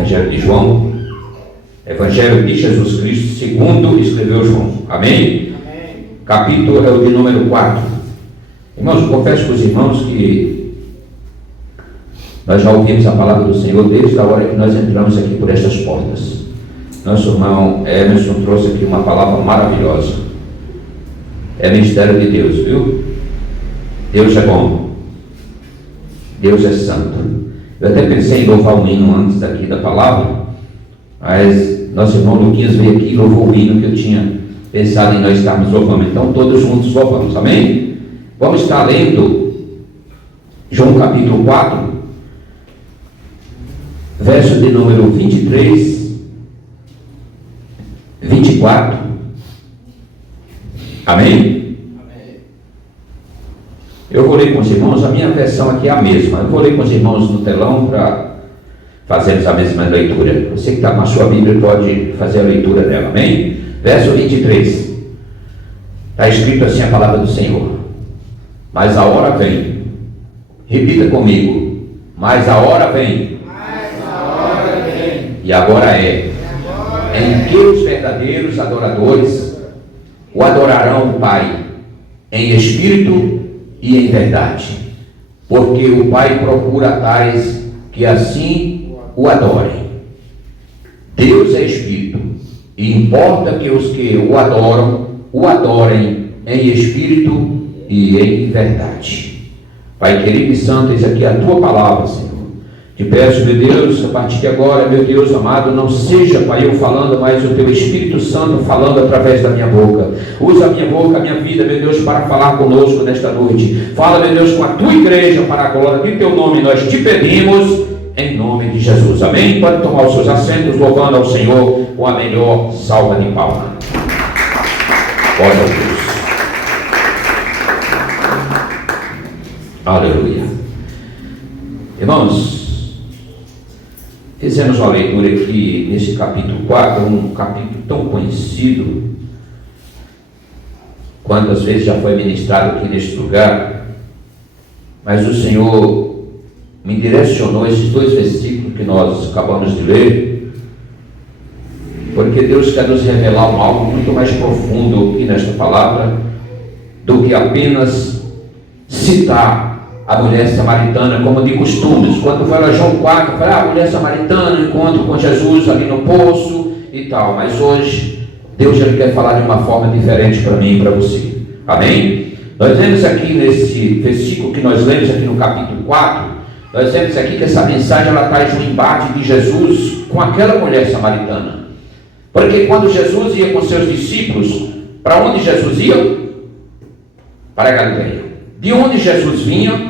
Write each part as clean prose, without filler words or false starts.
Evangelho de João, Evangelho de Jesus Cristo segundo escreveu João. Amém? Amém. Capítulo é o de número 4. Irmãos, confesso para os irmãos que nós já ouvimos a palavra do Senhor desde a hora que nós entramos aqui por estas portas. Nosso irmão Emerson trouxe aqui uma palavra maravilhosa. É mistério de Deus, viu? Deus é bom. Deus é santo. Eu até pensei em louvar um hino antes daqui da palavra, mas nosso irmão Luquinhas veio aqui e louvou o hino que eu tinha pensado em nós estarmos louvando. Então todos juntos louvamos, amém? Vamos estar lendo João capítulo 4, verso de número 23, 24. Amém? Eu vou ler com os irmãos, a minha versão aqui é a mesma. Eu vou ler com os irmãos no telão para fazermos a mesma leitura. Você que está com a sua Bíblia pode fazer a leitura dela, amém? Verso 23. Está escrito assim a palavra do Senhor. Mas a hora vem. Repita comigo. Mas a hora vem. Mas a hora vem. E agora é. Em que os verdadeiros adoradores o adorarão o Pai em espírito e em verdade, porque o Pai procura tais que assim o adorem. Deus é espírito, e importa que os que o adoram, o adorem em espírito e em verdade. Pai querido e santo, eis aqui a tua palavra, Senhor. Te peço, meu Deus, a partir de agora, meu Deus amado, não seja, Pai, eu falando, mas o teu Espírito Santo falando através da minha boca. Usa a minha boca, a minha vida, meu Deus, para falar conosco nesta noite. Fala, meu Deus, com a tua igreja para a glória de teu nome. Nós te pedimos em nome de Jesus. Amém? Pode tomar os seus assentos, louvando ao Senhor com a melhor salva de palma. Glória a Deus. Aleluia. Irmãos, fizemos uma leitura aqui nesse capítulo 4, um capítulo tão conhecido. Quantas vezes já foi ministrado aqui neste lugar, mas o Senhor me direcionou esses dois versículos que nós acabamos de ler, porque Deus quer nos revelar algo muito mais profundo aqui nesta palavra, do que apenas citar a mulher samaritana, como de costumes. Quando foi lá João 4, foi a mulher samaritana, encontro com Jesus ali no poço e tal. Mas hoje, Deus já quer falar de uma forma diferente para mim e para você. Amém? Nós vemos aqui nesse versículo que nós lemos aqui no capítulo 4, nós vemos aqui que essa mensagem ela traz um embate de Jesus com aquela mulher samaritana. Porque quando Jesus ia com seus discípulos, para onde Jesus ia? Para a Galileia. De onde Jesus vinha?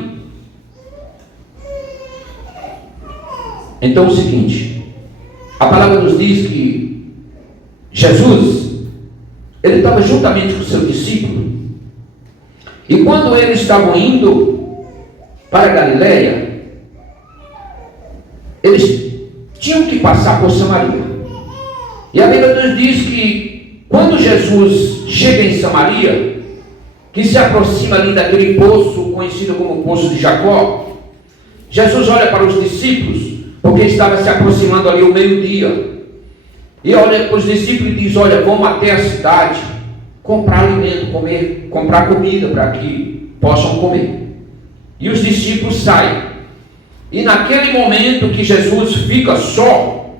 Então é o seguinte, a palavra nos diz que Jesus, ele estava juntamente com o seu discípulo, e quando eles estavam indo para a Galileia, eles tinham que passar por Samaria. E a Bíblia nos diz que quando Jesus chega em Samaria, que se aproxima ali daquele poço conhecido como Poço de Jacó, Jesus olha para os discípulos, porque estava se aproximando ali o meio-dia, e olha para os discípulos e diz: olha, vamos até a cidade comprar alimento, comprar comida para que possam comer. E os discípulos saem, e naquele momento que Jesus fica só,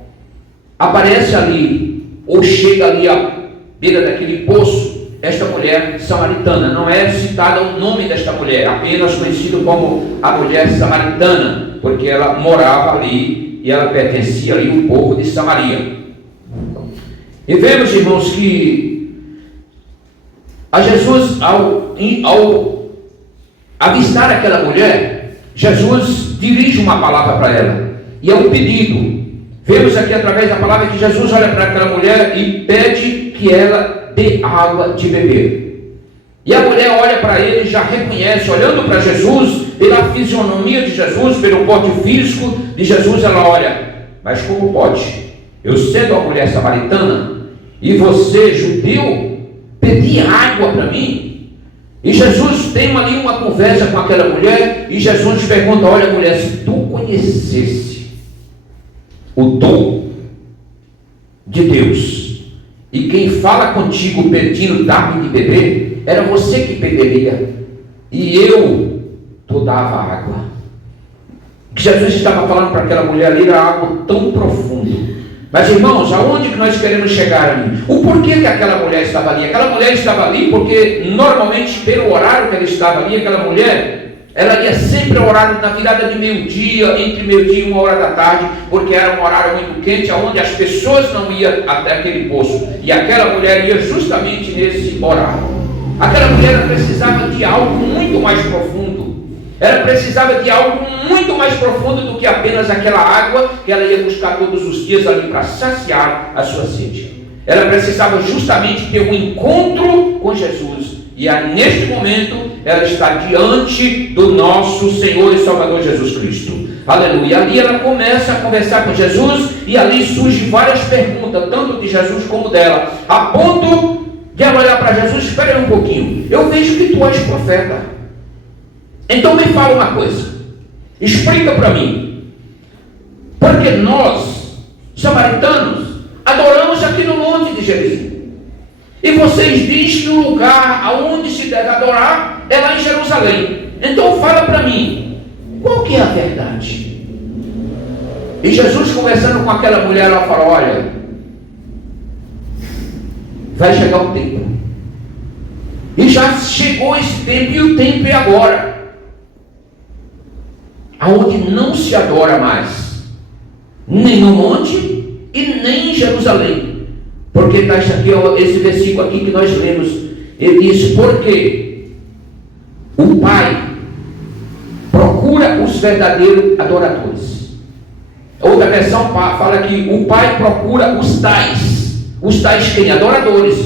aparece ali, ou chega ali à beira daquele poço, esta mulher samaritana. Não é citado o nome desta mulher, apenas conhecido como a mulher samaritana, porque ela morava ali e ela pertencia ali ao povo de Samaria. E vemos, irmãos, que a Jesus, ao avistar aquela mulher, Jesus dirige uma palavra para ela, e é um pedido. Vemos aqui através da palavra que Jesus olha para aquela mulher e pede que ela dê água de beber. E a mulher olha para ele e já reconhece, olhando para Jesus, pela fisionomia de Jesus, pelo porte físico de Jesus, ela olha: mas como pode, eu sendo a mulher samaritana, e você, judeu, pedir água para mim? E Jesus tem ali uma conversa com aquela mulher, e Jesus pergunta: olha mulher, se tu conhecesse o dom de Deus. E quem fala contigo pedindo dar-me de beber, era você que pediria, e eu te dava água. O que Jesus estava falando para aquela mulher ali era algo tão profundo. Mas irmãos, aonde que nós queremos chegar ali? O porquê que aquela mulher estava ali? Aquela mulher estava ali porque normalmente pelo horário que ela estava ali, aquela mulher, ela ia sempre ao horário na virada de meio-dia, entre meio-dia e 1h da tarde, porque era um horário muito quente, onde as pessoas não iam até aquele poço. E aquela mulher ia justamente nesse horário. Aquela mulher precisava de algo muito mais profundo. Ela precisava de algo muito mais profundo do que apenas aquela água que ela ia buscar todos os dias ali para saciar a sua sede. Ela precisava justamente ter um encontro com Jesus. E neste momento ela está diante do nosso Senhor e Salvador Jesus Cristo. Aleluia. Ali ela começa a conversar com Jesus e ali surgem várias perguntas, tanto de Jesus como dela, a ponto de ela olhar para Jesus: espera aí um pouquinho, eu vejo que tu és profeta. Então me fala uma coisa, explica para mim, porque nós, samaritanos, adoramos aqui no monte de Gerizim, e vocês dizem que o lugar aonde se deve adorar é lá em Jerusalém. Então fala para mim, qual que é a verdade? E Jesus, conversando com aquela mulher, ela fala: olha, vai chegar o tempo, e já chegou esse tempo, e o tempo é agora, aonde não se adora mais, nem no monte e nem em Jerusalém. Porque está isso aqui, esse versículo aqui que nós lemos, ele diz: porque o Pai procura os verdadeiros adoradores. Outra versão fala que o Pai procura os tais quem? Adoradores,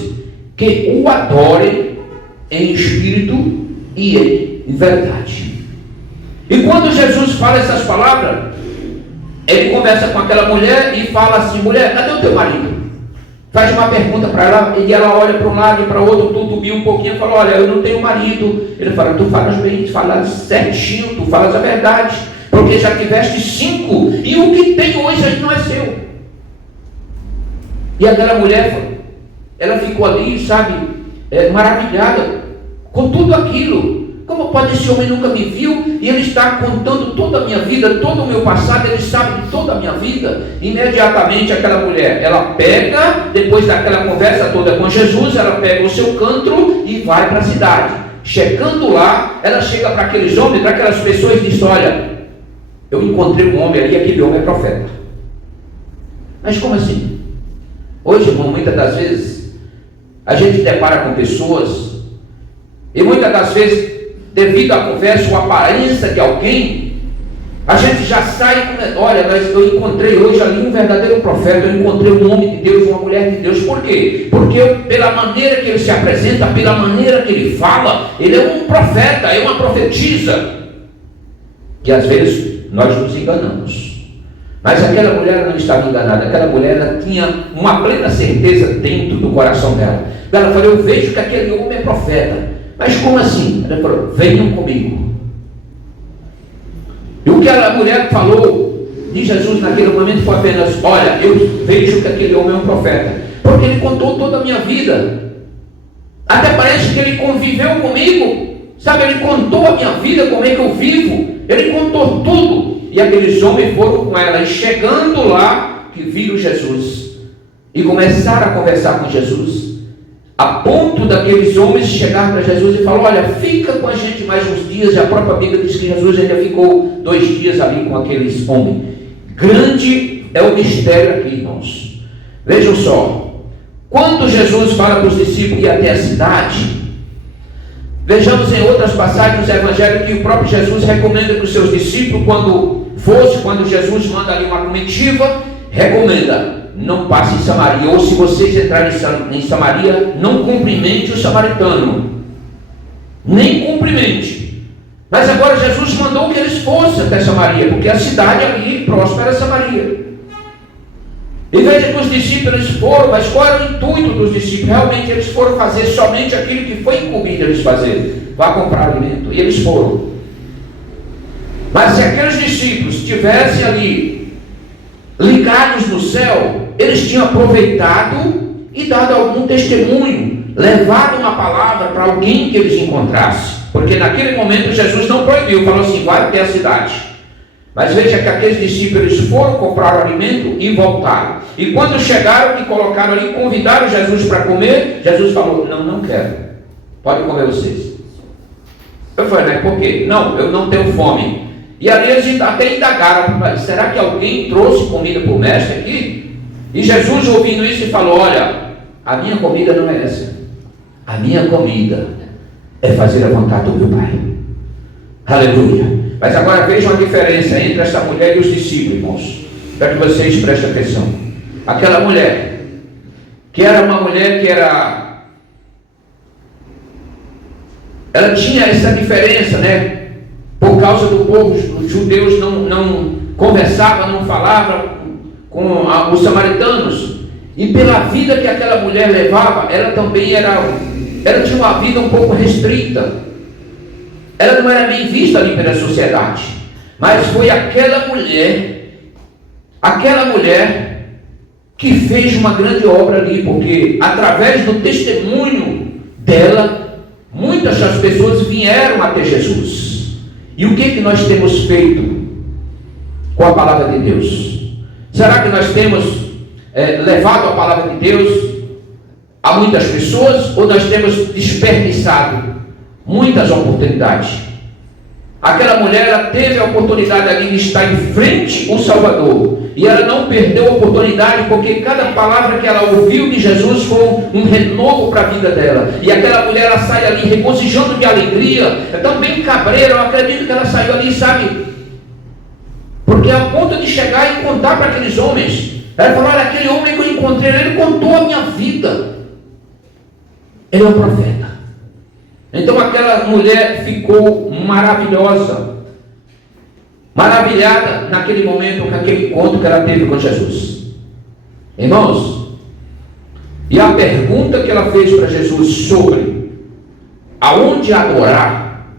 que o adorem em espírito e em verdade. E quando Jesus fala essas palavras, ele conversa com aquela mulher e fala assim: mulher, cadê o teu marido? Faz uma pergunta para ela, e ela olha para um lado e para o outro, tutubia um pouquinho e fala: olha, eu não tenho marido. Ele fala: tu falas bem, tu falas certinho, tu falas a verdade, porque já tiveste 5, e o que tem hoje aí não é seu. E aquela mulher, ela ficou ali, sabe, maravilhada com tudo aquilo. Como pode esse homem nunca me viu e ele está contando toda a minha vida, todo o meu passado, ele sabe de toda a minha vida? Imediatamente aquela mulher, ela pega, depois daquela conversa toda com Jesus, ela pega o seu cântaro e vai para a cidade. Chegando lá, ela chega para aqueles homens, para aquelas pessoas e diz: olha, eu encontrei um homem ali, aquele homem é profeta. Mas como assim? Hoje, irmão, muitas das vezes a gente depara com pessoas, e muitas das vezes, devido à conversa ou à aparência de alguém, a gente já sai com: olha, mas eu encontrei hoje ali um verdadeiro profeta, eu encontrei um homem de Deus, uma mulher de Deus. Por quê? Porque pela maneira que ele se apresenta, pela maneira que ele fala, ele é um profeta, é uma profetisa. E às vezes nós nos enganamos. Mas aquela mulher não estava enganada, aquela mulher ela tinha uma plena certeza dentro do coração dela. Ela falou: eu vejo que aquele homem é profeta. Mas como assim? Ela falou: venham comigo. E o que a mulher falou de Jesus naquele momento foi apenas: olha, eu vejo que aquele homem é um profeta, porque ele contou toda a minha vida. Até parece que ele conviveu comigo, sabe, ele contou a minha vida, como é que eu vivo, ele contou tudo. E aqueles homens foram com ela, e chegando lá, que viram Jesus, e começaram a conversar com Jesus, a ponto daqueles homens chegar para Jesus e falar: olha, fica com a gente mais uns dias. E a própria Bíblia diz que Jesus ainda ficou 2 dias ali com aqueles homens. Grande é o mistério aqui, irmãos. Vejam só, quando Jesus fala para os discípulos ir até a cidade, vejamos em outras passagens do Evangelho que o próprio Jesus recomenda para os seus discípulos, quando Jesus manda ali uma comitiva, recomenda: não passe em Samaria, ou se vocês entrarem em Samaria, não cumprimente o samaritano, nem cumprimente. Mas agora Jesus mandou que eles fossem até Samaria, porque a cidade ali próxima era Samaria. E veja que os discípulos foram, mas qual era o intuito dos discípulos? Realmente eles foram fazer somente aquilo que foi incumbido eles fazer: vá comprar alimento. E eles foram. Mas se aqueles discípulos tivessem ali ligados no céu, eles tinham aproveitado e dado algum testemunho, levado uma palavra para alguém que eles encontrassem. Porque naquele momento Jesus não proibiu, falou assim: vai até a cidade. Mas veja que aqueles discípulos foram comprar o alimento e voltaram. E quando chegaram e colocaram ali, convidaram Jesus para comer, Jesus falou: não quero, pode comer vocês. Eu falei: mas por quê? Não, eu não tenho fome. E ali eles até indagaram: será que alguém trouxe comida para o mestre aqui? E Jesus, ouvindo isso, falou: olha, a minha comida não é essa. A minha comida é fazer a vontade do meu Pai. Aleluia. Mas agora vejam a diferença entre essa mulher e os discípulos, irmãos, para que vocês prestem atenção. Aquela mulher, que era uma mulher que ela tinha essa diferença, né? Por causa do povo, os judeus não conversavam, não falavam com os samaritanos. E pela vida que aquela mulher levava, ela também ela tinha uma vida um pouco restrita. Ela não era bem vista ali pela sociedade. Mas foi aquela mulher que fez uma grande obra ali, porque através do testemunho dela, muitas das pessoas vieram até Jesus. E o que nós temos feito com a palavra de Deus? Será que nós temos levado a palavra de Deus a muitas pessoas, ou nós temos desperdiçado muitas oportunidades? Aquela mulher, ela teve a oportunidade ali de estar em frente ao Salvador, e ela não perdeu a oportunidade, porque cada palavra que ela ouviu de Jesus foi um renovo para a vida dela. E aquela mulher, ela sai ali regozijando de alegria, também cabreira. Eu acredito que ela saiu ali, sabe, porque a ponto de chegar e contar para aqueles homens, ela falou: olha, aquele homem que eu encontrei, ele contou a minha vida, ele é um profeta. Então aquela mulher ficou maravilhosa, maravilhada naquele momento com aquele encontro que ela teve com Jesus. Irmãos, e a pergunta que ela fez para Jesus sobre aonde adorar,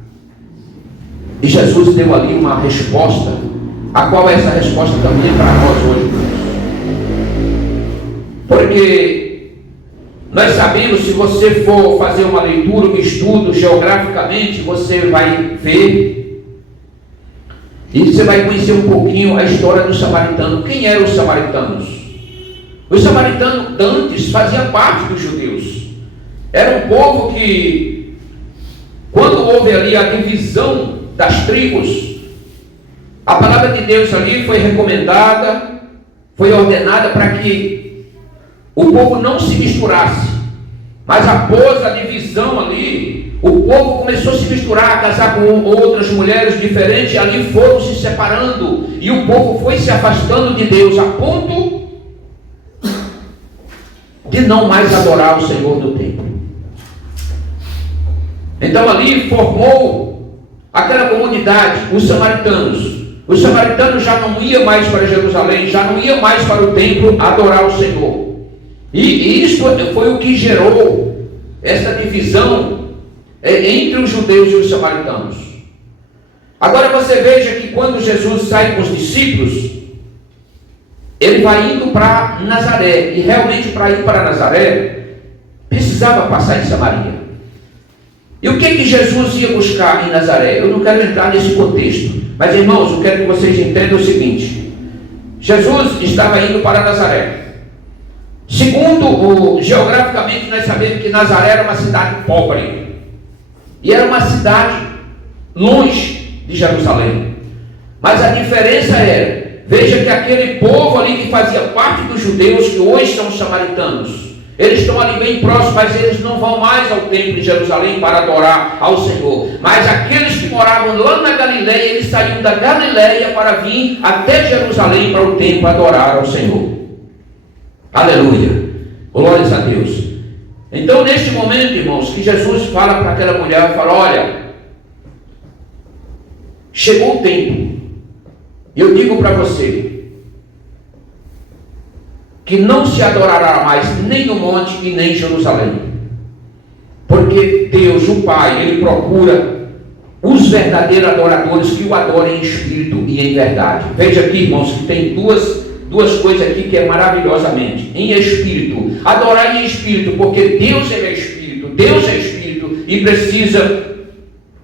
e Jesus deu ali uma resposta, a qual essa resposta também é para nós hoje. Porque nós sabemos, se você for fazer uma leitura, um estudo geograficamente, você vai ver e você vai conhecer um pouquinho a história do samaritano. Quem eram os samaritanos? Os samaritanos antes faziam parte dos judeus. Era um povo que, quando houve ali a divisão das tribos, a palavra de Deus ali foi recomendada, foi ordenada para que o povo não se misturasse. Mas após a divisão ali, o povo começou a se misturar, a casar com outras mulheres diferentes, e ali foram se separando, e o povo foi se afastando de Deus, a ponto de não mais adorar o Senhor do templo. Então ali formou aquela comunidade, os samaritanos. Os samaritanos já não iam mais para Jerusalém, já não iam mais para o templo adorar o Senhor. E isso foi o que gerou essa divisão entre os judeus e os samaritanos. Agora você veja que quando Jesus sai com os discípulos, ele vai indo para Nazaré, e realmente para ir para Nazaré, precisava passar em Samaria. E o que Jesus ia buscar em Nazaré? Eu não quero entrar nesse contexto, mas irmãos, eu quero que vocês entendam o seguinte: Jesus estava indo para Nazaré. Segundo geograficamente, nós sabemos que Nazaré era uma cidade pobre, e era uma cidade longe de Jerusalém. Mas a diferença era, veja que aquele povo ali que fazia parte dos judeus, que hoje são os samaritanos, eles estão ali bem próximos, mas eles não vão mais ao templo de Jerusalém para adorar ao Senhor. Mas aqueles que moravam lá na Galileia, eles saíam da Galileia para vir até Jerusalém para o templo adorar ao Senhor. Aleluia, glórias a Deus. Então neste momento, irmãos, que Jesus fala para aquela mulher, fala: olha, chegou o tempo. Eu digo para você que não se adorará mais nem no monte e nem em Jerusalém, porque Deus, o Pai, Ele procura os verdadeiros adoradores que o adorem em espírito e em verdade. Veja aqui, irmãos, que tem duas duas coisas aqui que é maravilhosamente. Em espírito. Adorar em espírito, porque Deus ele é espírito. Deus é espírito e precisa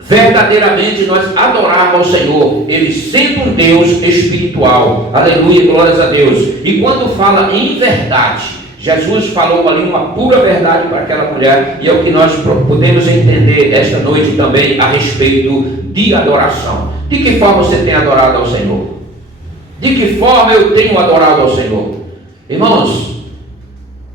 verdadeiramente nós adorarmos ao Senhor, Ele sendo um Deus espiritual. Aleluia, glórias a Deus. E quando fala em verdade, Jesus falou ali uma pura verdade para aquela mulher, e é o que nós podemos entender esta noite também a respeito de adoração. De que forma você tem adorado ao Senhor? De que forma eu tenho adorado ao Senhor? Irmãos,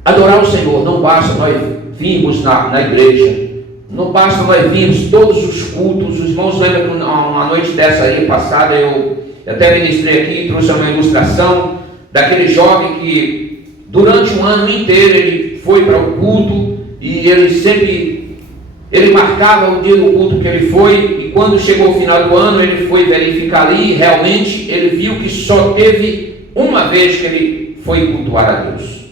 adorar o Senhor não basta nós virmos na igreja, não basta nós virmos todos os cultos. Os irmãos lembram que uma noite dessa aí passada eu até ministrei aqui, trouxe uma ilustração daquele jovem que durante um ano inteiro ele foi para o culto e ele marcava o dia do culto que ele foi, e quando chegou o final do ano ele foi verificar ali e realmente ele viu que só teve uma vez que ele foi cultuar a Deus,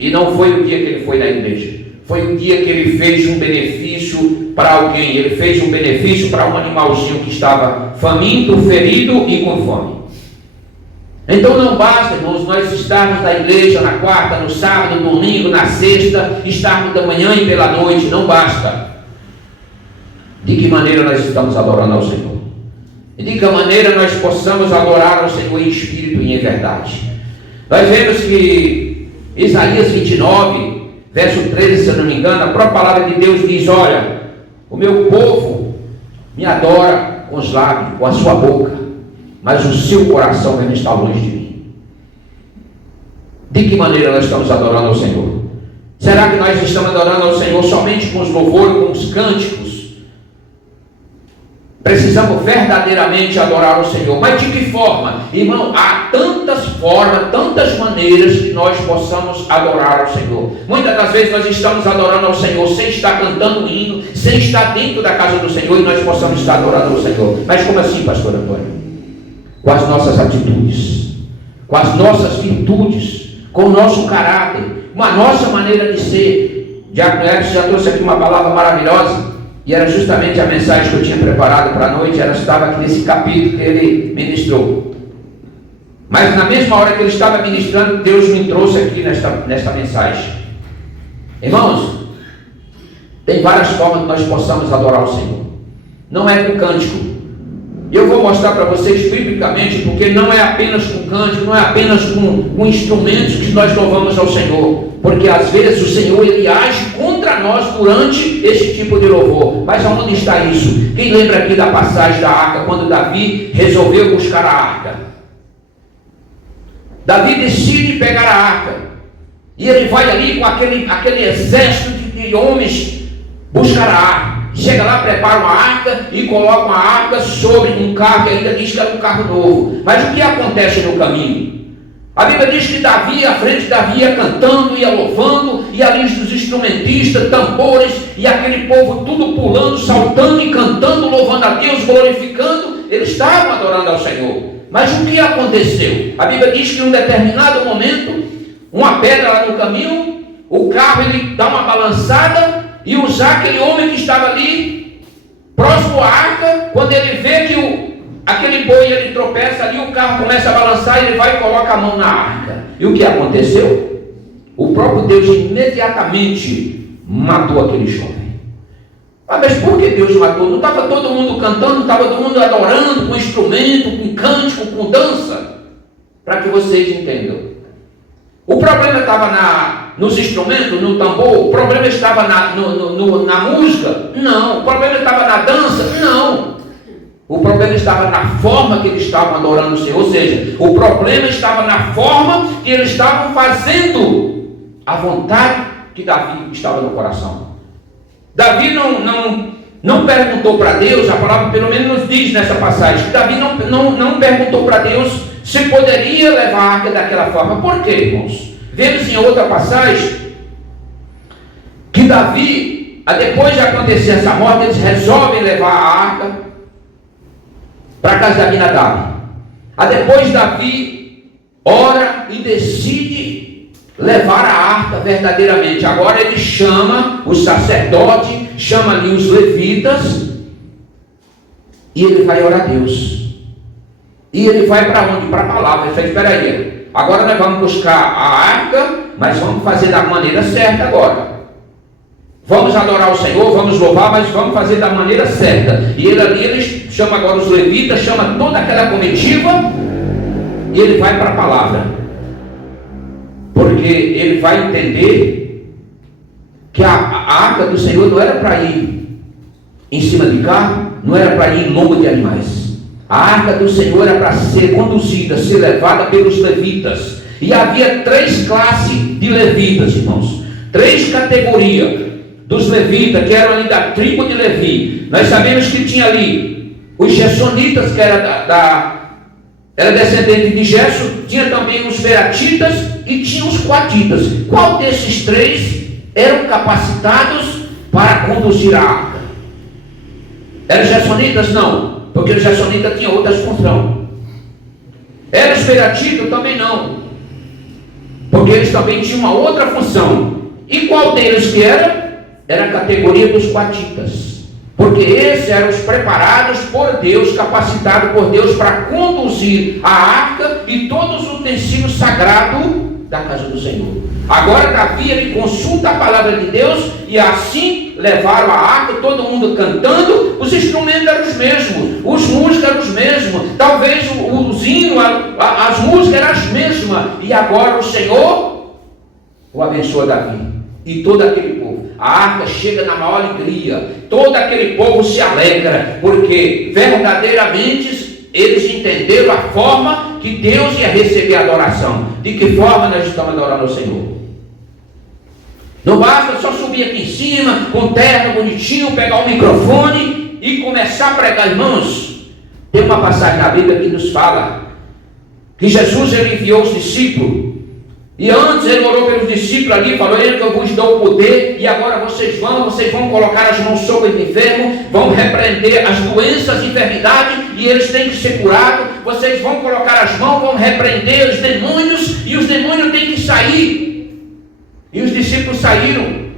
e não foi o dia que ele foi na igreja. Foi um dia que ele fez um benefício para alguém. Ele fez um benefício para um animalzinho que estava faminto, ferido e com fome. Então não basta, irmãos, nós estarmos na igreja na quarta, no sábado, no domingo, na sexta, estarmos da manhã e pela noite. Não basta. De que maneira nós estamos adorando ao Senhor? E de que maneira nós possamos adorar ao Senhor em espírito e em verdade? Nós vemos que Isaías 29... verso 13, se eu não me engano, a própria palavra de Deus diz: olha, o meu povo me adora com os lábios, com a sua boca, mas o seu coração ainda está longe de mim. De que maneira nós estamos adorando ao Senhor? Será que nós estamos adorando ao Senhor somente com os louvores, com os cânticos? Precisamos verdadeiramente adorar o Senhor. Mas de que forma? Irmão, há tantas formas, tantas maneiras que nós possamos adorar ao Senhor. Muitas das vezes nós estamos adorando ao Senhor sem estar cantando um hino, sem estar dentro da casa do Senhor, e nós possamos estar adorando ao Senhor. Mas como assim, pastor Antônio? Com as nossas atitudes, com as nossas virtudes, com o nosso caráter, com a nossa maneira de ser. Diácono Edson já trouxe aqui uma palavra maravilhosa, e era justamente a mensagem que eu tinha preparado para a noite. Ela estava aqui nesse capítulo que ele ministrou. Mas na mesma hora que ele estava ministrando, Deus me trouxe aqui nesta mensagem. Irmãos, tem várias formas que nós possamos adorar o Senhor. Não é com cântico. Eu vou mostrar para vocês biblicamente, porque não é apenas com cântico, não é apenas com instrumentos que nós louvamos ao Senhor. Porque às vezes o Senhor ele age contra nós durante esse tipo de louvor. Mas aonde está isso? Quem lembra aqui da passagem da arca, quando Davi resolveu buscar a arca? Davi decide pegar a arca, e ele vai ali com aquele exército de homens buscar a arca. Chega lá, prepara uma arca e coloca uma arca sobre um carro, que ainda diz que era um carro novo. Mas o que acontece no caminho? A Bíblia diz que Davi, à frente, Davi ia cantando, ia louvando, e ali os instrumentistas, tambores, e aquele povo tudo pulando, saltando e cantando, louvando a Deus, glorificando. Eles estavam adorando ao Senhor. Mas o que aconteceu? A Bíblia diz que em um determinado momento, uma pedra lá no caminho, o carro ele dá uma balançada, e usar aquele homem que estava ali, próximo à arca, quando ele vê que aquele boi ele tropeça ali, o carro começa a balançar, ele vai e coloca a mão na arca. E o que aconteceu? O próprio Deus imediatamente matou aquele jovem. Ah, mas por que Deus matou? Não estava todo mundo cantando, não estava todo mundo adorando, com instrumento, com cântico, com dança? Para que vocês entendam. O problema estava nos instrumentos, no tambor? O problema estava na música? Não. O problema estava na dança? Não. O problema estava na forma que eles estavam adorando o Senhor. Ou seja, o problema estava na forma que eles estavam fazendo a vontade que Davi estava no coração. Davi não perguntou para Deus, a palavra pelo menos nos diz nessa passagem, que Davi não perguntou para Deus se poderia levar a arca daquela forma. Por quê, irmãos? Vemos em outra passagem que Davi, depois de acontecer essa morte, eles resolvem levar a arca para a casa de Abinadab. Depois Davi ora e decide levar a arca verdadeiramente. Agora ele chama os sacerdotes, chama ali os levitas, e ele vai orar a Deus. E ele vai para onde? Para a palavra. Ele fala: espera aí, agora nós vamos buscar a arca, mas vamos fazer da maneira certa agora. Vamos adorar o Senhor, vamos louvar, mas vamos fazer da maneira certa. E ele chama agora os levitas, chama toda aquela comitiva, e ele vai para a palavra. Porque ele vai entender que a arca do Senhor não era para ir em cima de carro, não era para ir em lombo de animais. A arca do Senhor era para ser conduzida, ser levada pelos levitas. E havia 3 classes de levitas, irmãos. 3 categorias dos levitas, que eram ali da tribo de Levi. Nós sabemos que tinha ali os gersonitas, que era descendente de Gerson. Tinha também os feratitas e tinha os coatitas. Qual desses 3 eram capacitados para conduzir a arca? Eram os gersonitas? Não, porque os gersonitas tinham outras funções. Eram os feratitas? Também não, porque eles também tinham uma outra função. E qual deles que era? Era a categoria dos coatitas, porque esses eram os preparados por Deus, capacitados por Deus para conduzir a arca e todos os utensílios sagrados da casa do Senhor. Agora Davi, ele consulta a palavra de Deus, e assim levaram a arca, todo mundo cantando. Os instrumentos eram os mesmos, os músicos eram os mesmos, talvez os hinos, as músicas eram as mesmas. E agora o Senhor o abençoa Davi e todo aquele povo. A arca chega na maior alegria, todo aquele povo se alegra, porque verdadeiramente eles entenderam a forma que Deus ia receber a adoração. De que forma nós estamos adorando ao Senhor? Não basta só subir aqui em cima, com terno bonitinho, pegar o microfone e começar a pregar, irmãos. Tem uma passagem na Bíblia que nos fala que Jesus, ele enviou os discípulos, e antes ele orou pelos discípulos ali, falou: ele que eu vos dou o poder, e agora vocês vão colocar as mãos sobre os enfermos, vão repreender as doenças, enfermidades, e eles têm que ser curados. Vocês vão colocar as mãos, vão repreender os demônios, e os demônios têm que sair. E os discípulos saíram,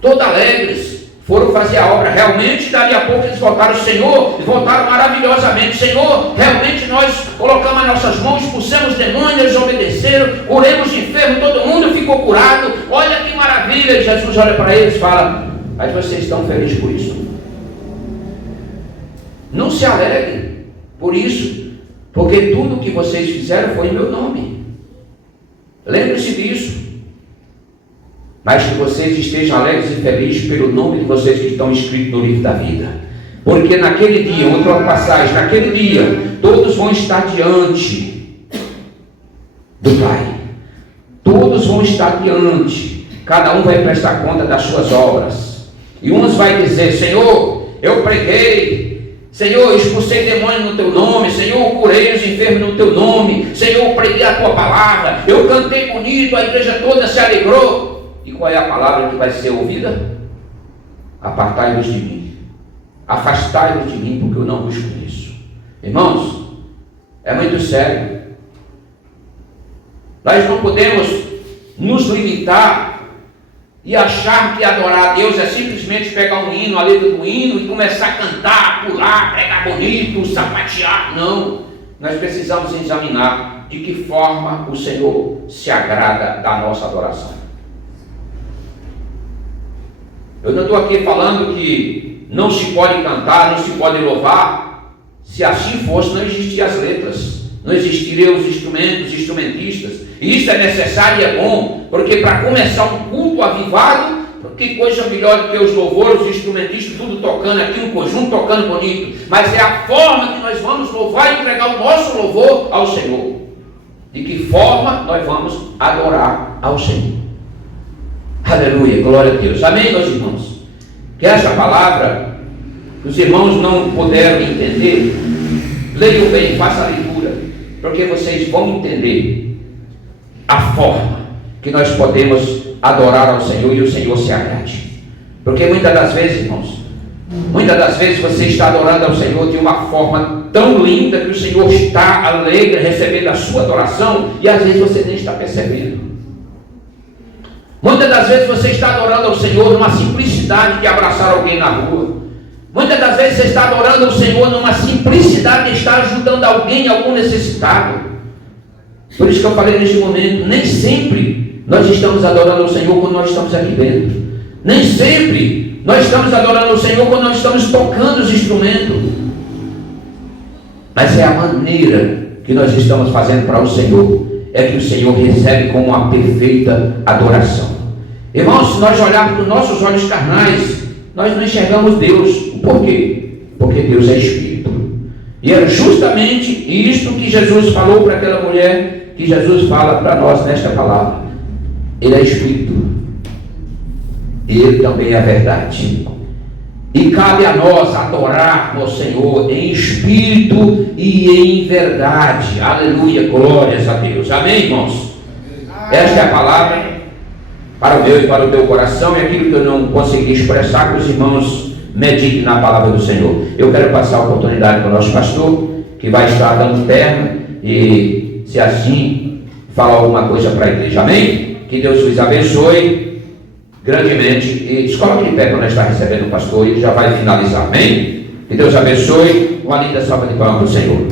todos alegres, foram fazer a obra. Realmente, dali a pouco eles voltaram: Senhor, e voltaram maravilhosamente. Senhor, realmente nós colocamos as nossas mãos, expulsamos demônios, eles obedeceram, curamos os enfermos, todo mundo ficou curado. Olha que maravilha. E Jesus olha para eles e fala: mas vocês estão felizes por isso? Não se alegrem por isso, porque tudo que vocês fizeram foi em meu nome. Lembre-se disso. Mas que vocês estejam alegres e felizes pelo nome de vocês que estão escritos no livro da vida. Porque naquele dia, outra passagem, naquele dia, todos vão estar diante do Pai. Todos vão estar diante. Cada um vai prestar conta das suas obras. E uns vai dizer: Senhor, eu preguei. Senhor, eu expulsei demônio no teu nome. Senhor, eu curei os enfermos no teu nome. Senhor, eu preguei a tua palavra. Eu cantei bonito, a igreja toda se alegrou. E qual é a palavra que vai ser ouvida? Apartai-vos de mim, afastai-vos de mim, porque eu não vos conheço. Irmãos, é muito sério. Nós não podemos nos limitar e achar que adorar a Deus é simplesmente pegar um hino, a letra do hino, e começar a cantar, pular, pregar bonito, sapatear. Não, nós precisamos examinar de que forma o Senhor se agrada da nossa adoração. Eu não estou aqui falando que não se pode cantar, não se pode louvar. Se assim fosse, não existiam as letras, não existiriam os instrumentos, os instrumentistas. E isso é necessário e é bom, porque para começar um culto avivado, que coisa melhor do que os louvores, os instrumentistas, tudo tocando aqui, um conjunto tocando bonito. Mas é a forma que nós vamos louvar e entregar o nosso louvor ao Senhor. De que forma nós vamos adorar ao Senhor. Aleluia, glória a Deus. Amém, meus irmãos? Que essa palavra, os irmãos não puderam entender, leiam bem, façam a leitura, porque vocês vão entender a forma que nós podemos adorar ao Senhor e o Senhor se agrade. Porque muitas das vezes, irmãos, muitas das vezes você está adorando ao Senhor de uma forma tão linda que o Senhor está alegre recebendo a sua adoração, e às vezes você nem está percebendo. Muitas das vezes você está adorando ao Senhor numa simplicidade de abraçar alguém na rua. Muitas das vezes você está adorando ao Senhor numa simplicidade de estar ajudando alguém, algum necessitado. Por isso que eu falei neste momento, nem sempre nós estamos adorando o Senhor quando nós estamos aqui dentro. Nem sempre nós estamos adorando o Senhor quando nós estamos tocando os instrumentos. Mas é a maneira que nós estamos fazendo para o Senhor, é que o Senhor recebe como uma perfeita adoração. Irmãos, se nós olharmos com nossos olhos carnais, nós não enxergamos Deus. Por quê? Porque Deus é Espírito. E é justamente isto que Jesus falou para aquela mulher, que Jesus fala para nós nesta palavra. Ele é Espírito. Ele também é a verdade. E cabe a nós adorar o Senhor em espírito e em verdade. Aleluia, glórias a Deus. Amém, irmãos? Esta é a palavra para o meu e para o teu coração, e aquilo que eu não consegui expressar, que os irmãos meditem na palavra do Senhor. Eu quero passar a oportunidade para o nosso pastor, que vai estar dando terra, e se assim falar alguma coisa para a igreja. Amém? Que Deus os abençoe grandemente, e se coloque de pé quando está recebendo o pastor, e já vai finalizar. Amém? Que Deus abençoe. Uma linda salva de palmas para o Senhor.